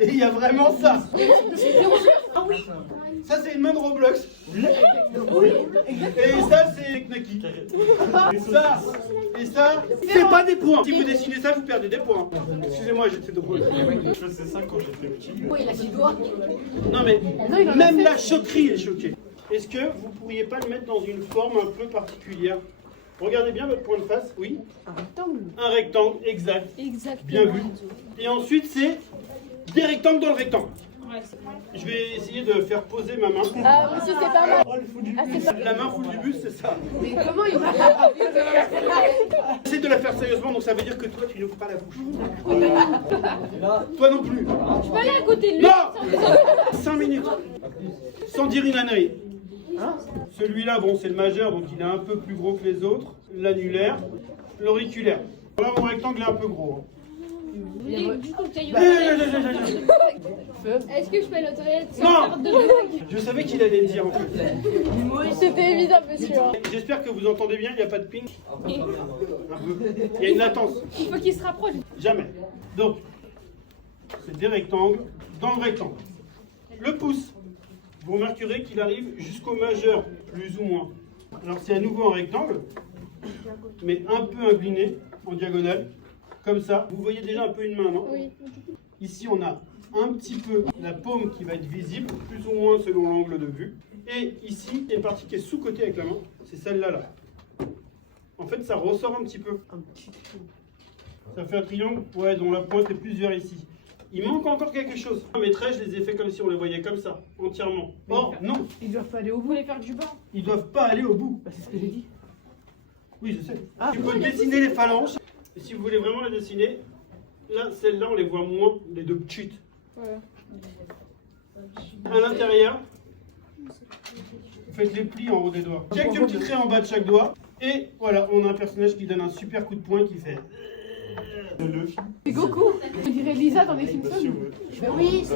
Et il y a vraiment ça. Ça, c'est une main de Roblox. Et ça, c'est Knaki. Ça, et ça, c'est pas des points. Si vous dessinez ça, vous perdez des points. Excusez-moi, j'étais drôle. Je faisais ça quand j'étais petit. Oui, il a 6 doigts. Non, mais même la choquerie est choquée. Est-ce que vous pourriez pas le mettre dans une forme un peu particulière? Regardez bien votre point de face, oui. Un rectangle. Un rectangle, exact. Exactement. Bien vu. Et ensuite, c'est des rectangles dans le rectangle. Je vais essayer de faire poser ma main. Ah, aussi, c'est pas mal. Oh, le fou du Ah, c'est pas... La main full du bus, c'est ça. Mais comment il va J'essaie de la faire sérieusement, donc ça veut dire que toi, tu n'ouvres pas la bouche. Toi non plus. Tu peux aller à côté de lui. Non 5 minutes. Sans dire une ânerie. Celui-là, bon, c'est le majeur, donc il est un peu plus gros que les autres. L'annulaire, l'auriculaire. Là, mon rectangle est un peu gros. Du coup, Est-ce que je peux aller aux toilettes sans Non faire de blague? Je savais qu'il allait le dire en fait. C'était évident, monsieur. J'espère que vous entendez bien, il n'y a pas de ping. Un peu. Il y a une latence. Il faut qu'il se rapproche. Jamais. Donc, c'est des rectangles dans le rectangle. Le pouce, vous remarquerez qu'il arrive jusqu'au majeur, plus ou moins. Alors c'est à nouveau un rectangle, mais un peu incliné, en diagonale, comme ça. Vous voyez déjà un peu une main, non? Oui. Ici, on a un petit peu la paume qui va être visible, plus ou moins selon l'angle de vue. Et ici, il y a une partie qui est sous-cotée avec la main, c'est celle-là. Là. En fait, ça ressort un petit peu. Ça fait un triangle, ouais, dont la pointe est plus vers ici. Il manque encore quelque chose. Mes traits, je les ai fait comme si on les voyait comme ça, entièrement. Or, non, Ils doivent pas aller au bout. Vous voulez faire du banc? ils doivent pas aller au bout. Bah, c'est ce que j'ai dit. Oui, je sais. Ah. Tu peux dessiner les phalanges. Et si vous voulez vraiment les dessiner, là, celles-là, on les voit moins, les deux petites. Ouais. À l'intérieur, vous faites les plis en haut des doigts. Quelques petits traits en bas de chaque doigt. Et voilà, on a un personnage qui donne un super coup de poing qui fait... Le film. C'est Goku. On dirait Lisa dans les Simpsons. Monsieur, Mais oui,